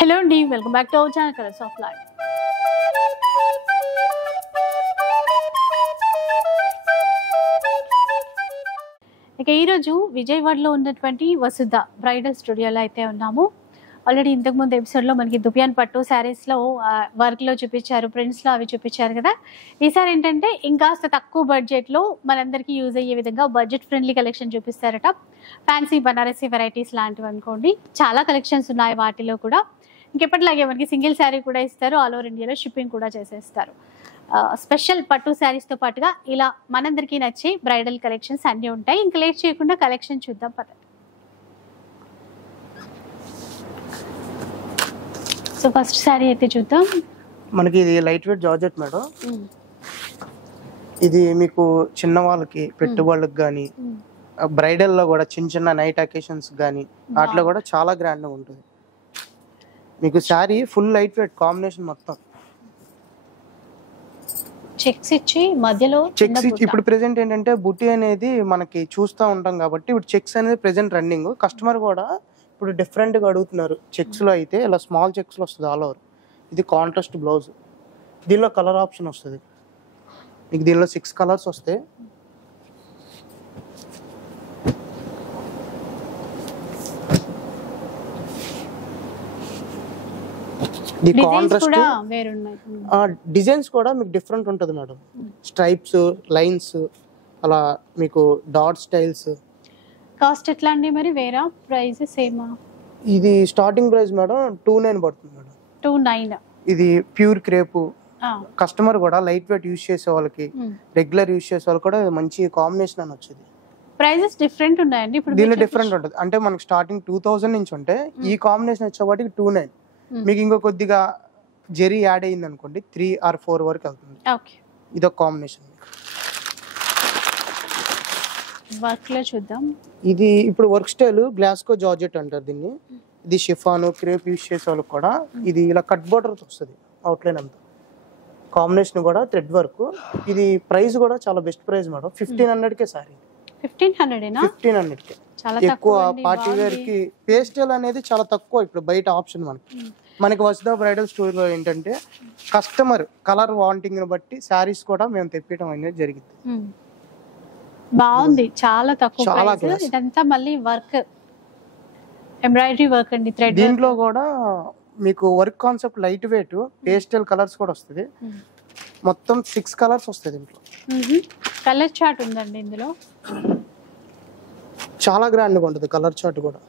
Hello అండి, welcome back to our channel colours of life. ఇక ఈరోజు విజయవాడలో ఉన్నటువంటి వసుధ బ్రైడల్ స్టూడియోలో అయితే ఉన్నాము. ఆల్రెడీ ఇంతకుముందు ఎపిసోడ్లో మనకి దుపియాన్ పట్టు శారీస్లో వర్క్లో చూపించారు, ప్రింట్స్లో అవి చూపించారు కదా. ఈసారి ఏంటంటే ఇంకాస్త తక్కువ బడ్జెట్లో మనందరికీ యూజ్ అయ్యే విధంగా బడ్జెట్ ఫ్రెండ్లీ కలెక్షన్ చూపిస్తారట. ఫ్యాన్సీ బనారసీ వెరైటీస్ లాంటివి అనుకోండి, చాలా కలెక్షన్స్ ఉన్నాయి వాటిలో కూడా. ఇంకెప్పటిలాగే మనకి సింగిల్ శారీ కూడా ఇస్తారు, ఆల్ ఓవర్ ఇండియాలో షిప్పింగ్ కూడా చేసేస్తారు. స్పెషల్ పట్టు శారీస్తో పాటుగా ఇలా మనందరికీ నచ్చే బ్రైడల్ కలెక్షన్స్ అన్నీ ఉంటాయి. ఇంకా లేట్ చేయకుండా కలెక్షన్ చూద్దాం పదండి. సో ఫస్ట్ శారీ అయితే చూద్దాం. మనకి ఇది లైట్ వెయిట్ జార్జెట్ మేడం. ఇది మీకు చిన్న వాళ్ళకి పెట్టుబడులకు కానీ బ్రైడల్ లో కూడా చిన్న చిన్న నైట్ అకేషన్స్ కానీ వాటిలో కూడా చాలా గ్రాండ్ గా ఉంటుంది. మీకు sari full light weight combination మొత్తం చెక్స్ ఇచ్చి మధ్యలో చెక్స్ ఇచ్చి. ఇప్పుడు ప్రెసెంట్ ఏంటంటే బుట్టి అనేది మనకి చూస్తూ ఉంటాం కాబట్టి ఇప్పుడు చెక్స్ అనేది ప్రెసెంట్ రన్నింగ్. కస్టమర్ కూడా ఇప్పుడు డిఫరెంట్ గా అడుగుతున్నారు. చెక్స్ లో అయితే ఇలా స్మాల్ చెక్స్ లో వస్తుంది ఆల్ ఓవర్. ఇది కాంట్రాస్ట్ బ్లౌజ్. దీనిలో కలర్ ఆప్షన్ వస్తుంది మీకు. దీనిలో 6 కలర్స్ వస్తాయి. డిజైన్స్ కూడా మీకు డిఫరెంట్ ఉంటుంది మేడం. స్ట్రైప్స్, లైన్స్, అలా మీకు డాట్ స్టైల్స్. కాస్ట్ ఎట్లా అండి మరి? వేరే ప్రైస్ సేమా? ఇది స్టార్టింగ్ ప్రైస్ మేడం 29 పడుతుంది మేడం. 29. ఇది ప్యూర్ క్రేప్. కస్టమర్ కూడా లైట్ వెయిట్ యూజ్ చేసే వాళ్ళకి, రెగ్యులర్ యూజ్ చేసే వాళ్ళకి కూడా మంచి కాంబినేషన్ అని వచ్చేది. ప్రైజెస్ డిఫరెంట్ ఉన్నాయండి ఇప్పుడు దీనిలో డిఫరెంట్ ఉంటుంది. అంటే మనకి స్టార్టింగ్ 2000 నుంచి ఉంటే ఈ కాంబినేషన్ వచ్చేవాటికి 29. మీకు ఇంకో కొద్దిగా జెరీ యాడ్ అయింది అనుకోండి 3 or 4 వరకు వెళ్తుంది. ఇదొక కాంబినేషన్. వర్క్ లో చూద్దాం. ఇది ఇప్పుడు వర్క్ స్టైల్ గ్లాస్కో జార్జెట్ అంటారు దీన్ని. ఇది షిఫాన్ క్రేప్ యూజ్ చేసే వాళ్ళకి కూడా ఇది ఇలా కట్ బోర్డర్ వస్తుంది. అవుట్లైన్ అంతా కాంబినేషన్ కూడా థ్రెడ్ వర్క్. ఇది ప్రైస్ కూడా చాలా బెస్ట్ ప్రైస్ మేడం. 1500కే సారీ. 1500కే ఎక్కువ పార్టీ వేర్ కి. పేస్టల్ అనేది చాలా తక్కువ ఇప్పుడు బయట ఆప్షన్ మనకి వసుధ బ్రైడల్ స్టోరీలో ఏంటంటే కస్టమర్ కలర్ వాంటింగ్ ని బట్టి శారీస్ కూడా మేము తెప్పించడం అనేది జరిగింది. బాగుంది, చాలా తక్కువ ప్రైస్. ఇదంతా మళ్ళీ వర్క్, ఎంబ్రాయిడరీ వర్క్ అండి, థ్రెడ్. దీంట్లో కూడా మీకు work concept light weight pastel colours కూడా వస్తుంది. మొత్తం 6 కలర్స్ వస్తుంది దీంట్లో. కలర్ చార్ట్ ఉందండి ఇందులో. చాలా గ్రాండ్ గా ఉంటుంది కలర్ చార్ట్ కూడా.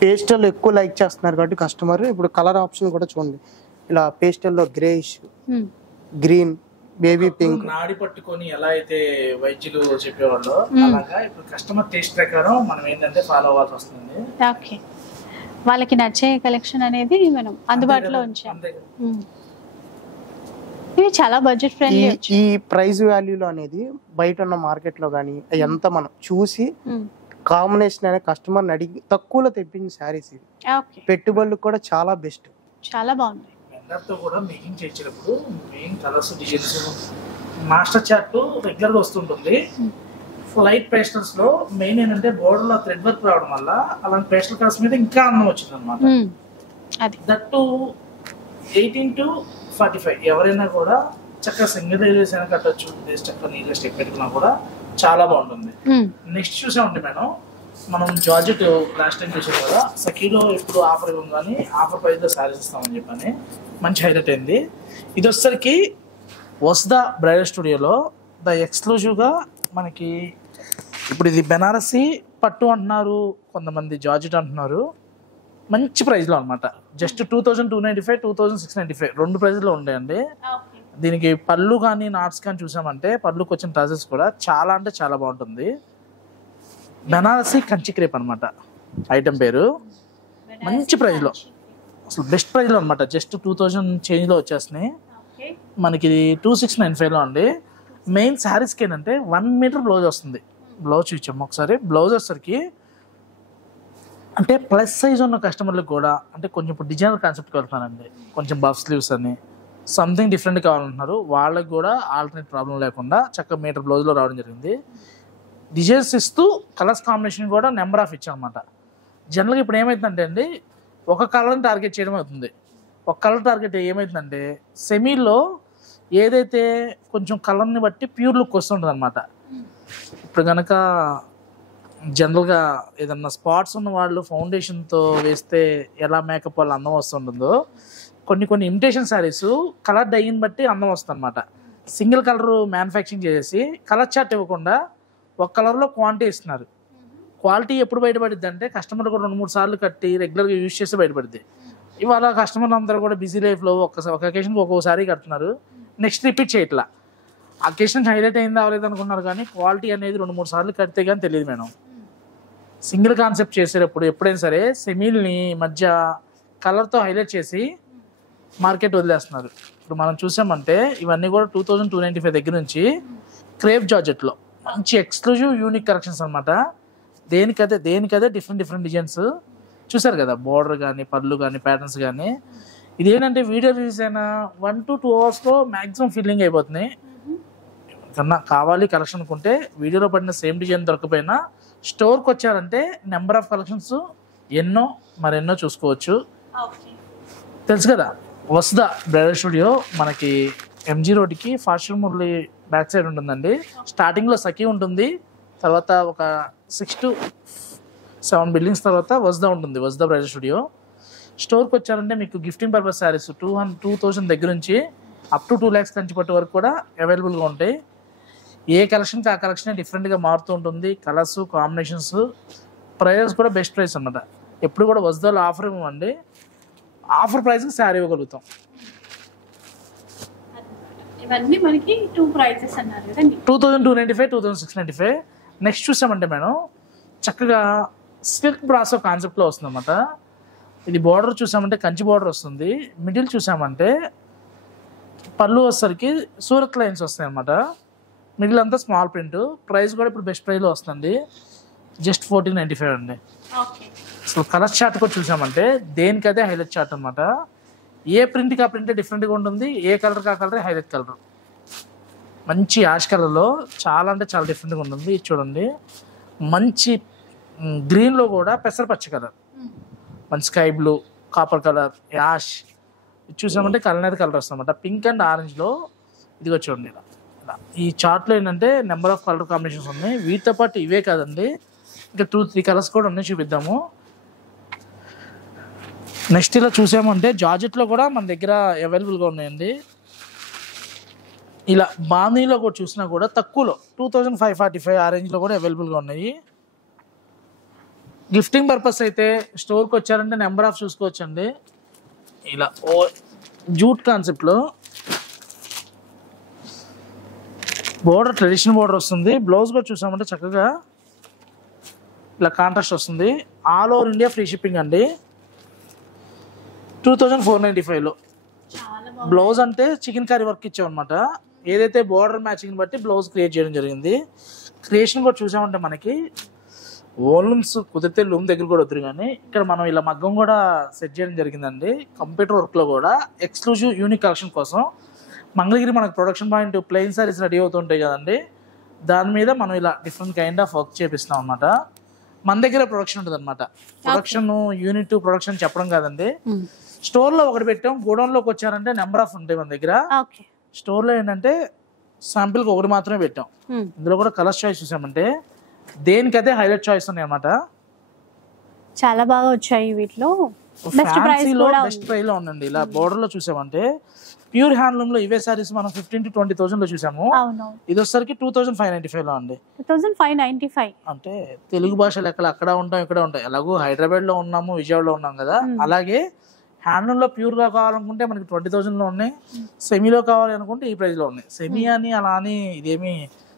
పేస్టల్ ఎక్కువ లైక్ చేస్తున్నారు కాబట్టి కస్టమర్. ఇప్పుడు కలర్ ఆప్షన్ కూడా చూడండి. ఇలా పేస్టల్ లో గ్రేయిష్, గ్రీన్, బేబీ పింక్. నాడి పట్టుకొని ఎలా అయితే వైద్యులు చెప్పేవాళ్ళు అలాగా ఇప్పుడు కస్టమర్ టేస్ట్ ప్రకారం మనం ఏంటంటే ఫాలో అవ్వాల్సి వస్తుంది. ఓకే, వాళ్ళకి నచ్చే కలెక్షన్ అనేది మనం అందుబాటులో ఉంచాం. ఇవి చాలా బడ్జెట్ ఫ్రెండ్లీ. ఈ ప్రైస్ వాల్యూలో అనేది బయట ఉన్న మార్కెట్ లో కానీ ఎంత మనం చూసి కాంబినేషన్ అనే కస్టమర్ అడిగి తక్కువలో తెప్పించిన శారీస్ ఇవి. పెట్టుబడులకు కూడా చాలా బెస్ట్. చాలా బాగుంది. వెండర్తో కూడా మేకింగ్ చేసేటప్పుడు main colours, designs, master chart regular గా వస్తుంటుంది. లైట్ పేస్టల్స్ లో మెయిన్ ఏంటంటే బోర్డర్ లో థ్రెడ్ వర్క్ రావడం వల్ల అలాంటి పేస్టల్ కలర్స్ మీద ఇంకా అందం వచ్చింది అనమాట. దట్టు 18 to 45 ఎవరైనా కూడా చక్కగా సింగిల్ రైల్వేస్ అయినా కట్టొచ్చు. చక్కగా నీళ్ళ స్టెప్ పెట్టుకున్నా కూడా చాలా బాగుంటుంది. నెక్స్ట్ చూసామంటే మేడం మనం జార్జెట్ లాస్ట్ టైం చూసాం కదా, సఖీలో ఇప్పుడు ఆఫర్ ఇవ్వం కానీ ఆఫర్ ప్రైస్ లో శారీస్ ఇస్తామని చెప్పని మంచి హైలైట్ అయింది. ఇది వచ్చేసరికి వసుధ బ్రైడల్ స్టూడియోలో ద ఎక్స్క్లూజివ్గా మనకి ఇప్పుడు ఇది బెనారసీ పట్టు అంటున్నారు, కొంతమంది జార్జెట్ అంటున్నారు. మంచి ప్రైస్లో అనమాట. జస్ట్ 2295, 2695 2 ప్రైజ్లో ఉంటాయండి. దీనికి పళ్ళు కానీ నాట్స్ కానీ చూసామంటే పళ్ళుకి వచ్చిన టజెస్ కూడా చాలా అంటే చాలా బాగుంటుంది. బెనారసీ కంచి క్రేప్ అనమాట ఐటమ్ పేరు. మంచి ప్రైస్లో, అసలు బెస్ట్ ప్రైస్లో అనమాట. జస్ట్ 2000 చేంజ్లో వచ్చేస్తున్నాయి మనకి. 2695లో అండి. మెయిన్ శారీస్కి ఏంటంటే 1 మీటర్ బ్లౌజ్ వస్తుంది. బ్లౌజ్ ఇచ్చాము ఒకసారి. బ్లౌజ్ వచ్చేసరికి అంటే ప్లస్ సైజ్ ఉన్న కస్టమర్లకు కూడా అంటే కొంచెం ఇప్పుడు డిజైనర్ కాన్సెప్ట్ వెళ్తున్నానండి, కొంచెం బఫ్ స్లీవ్స్ అని సంథింగ్ డిఫరెంట్ కావాలంటున్నారు. వాళ్ళకి కూడా ఆల్టర్నేట్ ప్రాబ్లం లేకుండా చక్కగా మీటర్ బ్లౌజ్లో రావడం జరిగింది. డిజైన్స్ ఇస్తూ కలర్స్ కాంబినేషన్ కూడా నెంబర్ ఆఫ్ ఇచ్చామన్నమాట. జనరల్గా ఇప్పుడు ఏమైతుందంటే అండి ఒక కలర్ని టార్గెట్ చేయడం అవుతుంది. ఒక కలర్ టార్గెట్ ఏమవుతుందంటే సెమీలో ఏదైతే కొంచెం కలర్ని బట్టి ప్యూర్ లుక్ వస్తుంటుంది అనమాట. ఇప్పుడు కనుక జనరల్గా ఏదన్నా స్పాట్స్ ఉన్న వాళ్ళు ఫౌండేషన్తో వేస్తే ఎలా మేకప్ వల్ల అందం వస్తుంటుందో, కొన్ని ఇమిటేషన్ శారీస్ కలర్ డైని బట్టి అందం వస్తుంది అనమాట. సింగిల్ కలర్ మ్యానుఫ్యాక్చరింగ్ చేసి కలర్ చార్ట్ ఇవ్వకుండా ఒక కలర్లో క్వాంటిటీ ఇస్తున్నారు. క్వాలిటీ ఎప్పుడు బయటపడుద్ది అంటే కస్టమర్ కూడా 2-3 సార్లు కట్టి రెగ్యులర్గా యూజ్ చేస్తే బయటపడుద్ది. ఇవాళ కస్టమర్లు అందరూ కూడా బిజీ లైఫ్లో ఒక అకేషన్కి ఒక్కోసారి కడుతున్నారు, నెక్స్ట్ రిపీట్ చేయట్లా. అకేషన్ హైలైట్ అయిందా అవ్వలేదు అనుకున్నారు, కానీ క్వాలిటీ అనేది 2-3 సార్లు కడితే కానీ తెలియదు మేడం. సింగిల్ కాన్సెప్ట్ చేసేటప్పుడు ఎప్పుడైనా సరే సెమీల్ని మధ్య కలర్తో హైలైట్ చేసి మార్కెట్ వదిలేస్తున్నారు. ఇప్పుడు మనం చూసామంటే ఇవన్నీ కూడా 2295 దగ్గర నుంచి క్రేప్ జార్జెట్లో మంచి ఎక్స్క్లూజివ్ యూనిక్ కలెక్షన్స్ అనమాట. దేనికదే డిఫరెంట్ డిజైన్స్ చూసారు కదా, బోర్డర్ కానీ పళ్ళు కానీ ప్యాటర్న్స్ కానీ. ఇదేంటంటే వీడియో రిలీజ్ అయిన 1 to 2 అవర్స్లో మ్యాక్సిమం ఫిల్లింగ్ అయిపోతున్నాయి. కన్నా కావాలి కలెక్షన్ అనుకుంటే వీడియోలో పడిన సేమ్ డిజైన్ దొరకపోయినా స్టోర్కి వచ్చారంటే నెంబర్ ఆఫ్ కలెక్షన్స్ మరెన్నో చూసుకోవచ్చు. తెలుసు కదా, వసుధ బ్రైడల్ స్టూడియో మనకి ఎంజీ రోడ్కి ఫాస్టర్ మురళి బ్యాక్ సైడ్ ఉంటుందండి. స్టార్టింగ్లో సఖీ ఉంటుంది, తర్వాత ఒక 6 to 7 బిల్డింగ్స్ తర్వాత వసుధ ఉంటుంది, వసుధ బ్రైడల్ స్టూడియో. స్టోర్కి వచ్చారంటే మీకు గిఫ్టింగ్ పర్పస్ శారీస్ 2,000 దగ్గర నుంచి అప్ టు 2 lakhs కంచి పట్టు వరకు కూడా అవైలబుల్గా ఉంటాయి. ఏ కలెక్షన్కి ఆ కలెక్షన్ డిఫరెంట్గా మారుతూ ఉంటుంది. కలర్స్ కాంబినేషన్స్, ప్రైజెస్ కూడా బెస్ట్ ప్రైస్ అన్నమాట. ఎప్పుడు కూడా వసుధలో ఆఫర్ ఇవ్వండి, ఆఫర్ ప్రైస్కి శారీ ఇవ్వగలుగుతాం. ఇవన్నీ మనకి 2 prices అన్నారు కదండి, 2295, 2695. నెక్స్ట్ చూసామంటే మేడం చక్కగా సిల్క్ బ్రాసో కాన్సెప్ట్లో వస్తుంది అన్నమాట. ఇది బార్డర్ చూసామంటే కంచి బార్డర్ వస్తుంది. మిడిల్ చూసామంటే పళ్ళు వచ్చేసరికి సూరత్ లైన్స్ వస్తాయి అన్నమాట. మిడిల్ అంతా స్మాల్ ప్రింట్. ప్రైస్ కూడా ఇప్పుడు బెస్ట్ ప్రైస్లో వస్తుంది, జస్ట్ 1495 అండి. అసలు కలర్ చార్ట్ కూడా చూసామంటే దేనికదే హైలైట్ చార్ట్ అనమాట. ఏ ప్రింట్కి ఆ ప్రింట్ డిఫరెంట్గా ఉంటుంది, ఏ కలర్కి ఆ కలర్ హైలైట్ కలర్. మంచి యాష్ కలర్లో చాలా అంటే చాలా డిఫరెంట్గా ఉంటుంది. ఇది చూడండి, మంచి గ్రీన్లో కూడా పెసరపచ్చ కలర్, మంచి sky blue, copper colour, ash. ఇది చూసామంటే కలర్ కలర్ వస్తుంది అనమాట. పింక్ అండ్ ఆరెంజ్లో ఇదిగో చూడండి ఇలా. ఈ చార్ట్లో ఏంటంటే నెంబర్ ఆఫ్ కలర్ కాంబినేషన్స్ ఉన్నాయి. వీటితో పాటు ఇవే కాదండి, ఇంకా 2-3 కలర్స్ కూడా ఉన్నాయి, చూపిద్దాము. నెక్స్ట్ ఇలా చూసామంటే జార్జెట్లో కూడా మన దగ్గర అవైలబుల్గా ఉన్నాయండి. ఇలా బాందీలో కూడా చూసినా కూడా తక్కువలో 2545 ఆ రేంజ్లో కూడా అవైలబుల్గా ఉన్నాయి. గిఫ్టింగ్ పర్పస్ అయితే స్టోర్కి వచ్చారంటే నెంబర్ ఆఫ్ చూసుకోవచ్చండి. ఇలా జూట్ కాన్సెప్ట్లో బోర్డర్ ట్రెడిషనల్ బోర్డర్ వస్తుంది. బ్లౌజ్ కూడా చూసామంటే చక్కగా ఇలా కాంట్రాస్ట్ వస్తుంది. All over India free shipping అండి. 2495లో బ్లౌజ్ అంటే చికెన్ కర్రీ వర్క్ ఇచ్చామన్నమాట. ఏదైతే బోర్డర్ మ్యాచింగ్ బట్టి బ్లౌజ్ క్రియేట్ చేయడం జరిగింది. క్రియేషన్ కూడా చూసామంటే మనకి ఓలూమ్స్ కుదిరితే లూమ్ దగ్గర కూడా వద్దు, కానీ ఇక్కడ మనం ఇలా మగ్గం కూడా సెట్ చేయడం జరిగిందండి. కంప్యూటర్ వర్క్లో కూడా ఎక్స్క్లూజివ్ యూనిక్ కలెక్షన్ కోసం మంగళగిరి మనకు production point plain saris ready అవుతుంటాయి కదండి, దాని మీద మనం ఇలా డిఫరెంట్ కైండ్ ఆఫ్ వర్క్ చేపిస్తాం అన్నమాట. మన దగ్గర ప్రొడక్షన్ ఉంటుంది అనమాట. ప్రొడక్షన్ యూనిట్ ప్రొడక్షన్ చెప్పడం కాదండి. స్టోర్లో ఒకటి పెట్టాం, గోడౌన్లోకి వచ్చారంటే నెంబర్ ఆఫ్ ఉంటాయి మన దగ్గర. స్టోర్లో ఏంటంటే శాంపిల్కి ఒకటి మాత్రమే పెట్టాం. ఇందులో కూడా కలర్స్ చాయిస్ చూసామంటే దేనికైతే హైలైట్ చాయిస్ ఉన్నాయి అన్నమాట. చాలా బాగా వచ్చాయి. వీటిలో బెస్ట్ ప్రైస్ లో ఉందండి. ఇలా బోర్డర్ లో చూసామంటే ప్యూర్ హ్యాండ్లూమ్ లో ఇవే సారీస్ మనం 15,000 to 20,000 లో చూసాము. ఇది వచ్చేసరికి 2595 లో అండి. 2595 అంటే తెలుగు భాష లెక్కలు అక్కడ ఉంటాం ఇక్కడ ఉంటాయి. ఎలాగో హైదరాబాద్ లో ఉన్నాము, విజయవాడలో ఉన్నాం కదా, అలాగే హ్యాండ్లూమ్ లో ప్యూర్ గా కావాలనుకుంటే మనకి 20,000 లో ఉన్నాయి. సెమీలో కావాలి అనుకుంటే ఈ ప్రైస్ లో ఉన్నాయి. సెమీ అని అలా అని ఇదేమి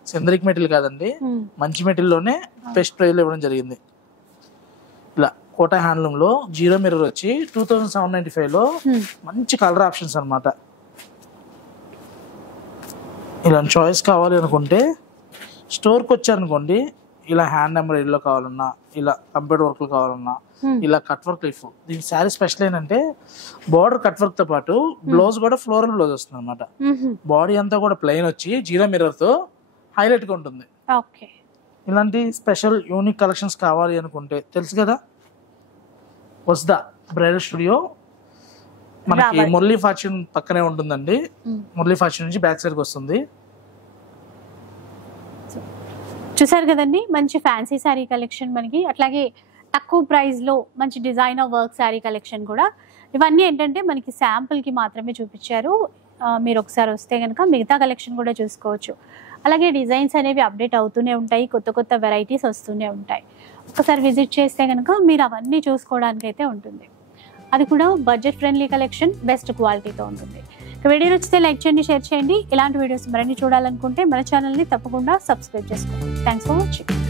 సింథటిక్ మెటీరియల్ కాదండి, మంచి మెటీరియల్ లోనే బెస్ట్ ప్రైస్ లో ఇవ్వడం జరిగింది. ఇలా కోటా హ్యాండ్లూమ్ లో జీరో మిర్రర్ వచ్చి 2795 లో మంచి కలర్ ఆప్షన్స్ అనమాట. ఇలా చాయిస్ కావాలి అనుకుంటే స్టోర్కి వచ్చారనుకోండి, ఇలా హ్యాండ్ ఎంబ్రాయిడరీలో కావాలన్నా, ఇలా కంప్యూటర్ వర్క్లో కావాలన్నా, ఇలా కట్ వర్క్ లీఫ్. దీని శారీ స్పెషల్ ఏంటంటే బార్డర్ కట్ వర్క్ తో పాటు బ్లౌజ్ కూడా ఫ్లోరల్ బ్లౌజ్ వస్తుంది అనమాట. బాడీ అంతా కూడా ప్లెయిన్ వచ్చి జీరో మిర్రర్ తో హైలైట్ గా ఉంటుంది. ఇలాంటి స్పెషల్ యూనిక్ కలెక్షన్స్ కావాలి అనుకుంటే తెలుసు కదా, వసుధ బ్రైడల్ స్టూడియో మనకి మురళీ ఫార్చ్యూన్ పక్కనే ఉంటుందండి. మురళీ ఫార్చ్యూన్ నుంచి బ్యాక్ సైడ్కి వస్తుంది. చూసారు కదండి, మంచి ఫ్యాన్సీ శారీ కలెక్షన్ మనకి, అట్లాగే తక్కువ ప్రైస్లో మంచి డిజైనర్ వర్క్ శారీ కలెక్షన్ కూడా. ఇవన్నీ ఏంటంటే మనకి శాంపుల్కి మాత్రమే చూపించారు. మీరు ఒకసారి వస్తే కనుక మిగతా కలెక్షన్ కూడా చూసుకోవచ్చు. అలాగే డిజైన్స్ అనేవి అప్డేట్ అవుతూనే ఉంటాయి, కొత్త కొత్త వెరైటీస్ వస్తూనే ఉంటాయి. ఒకసారి విజిట్ చేస్తే కనుక మీరు అవన్నీ చూసుకోవడానికి అయితే ఉంటుంది. అది కూడా బడ్జెట్ ఫ్రెండ్లీ కలెక్షన్, బెస్ట్ క్వాలిటీతో ఉంటుంది. వీడియో నచ్చితే లైక్ చేయండి, షేర్ చేయండి. ఇలాంటి వీడియోస్ మరిన్ని చూడాలనుకుంటే మన ఛానల్ని తప్పకుండా సబ్స్క్రైబ్ చేసుకోండి. Thanks for watching.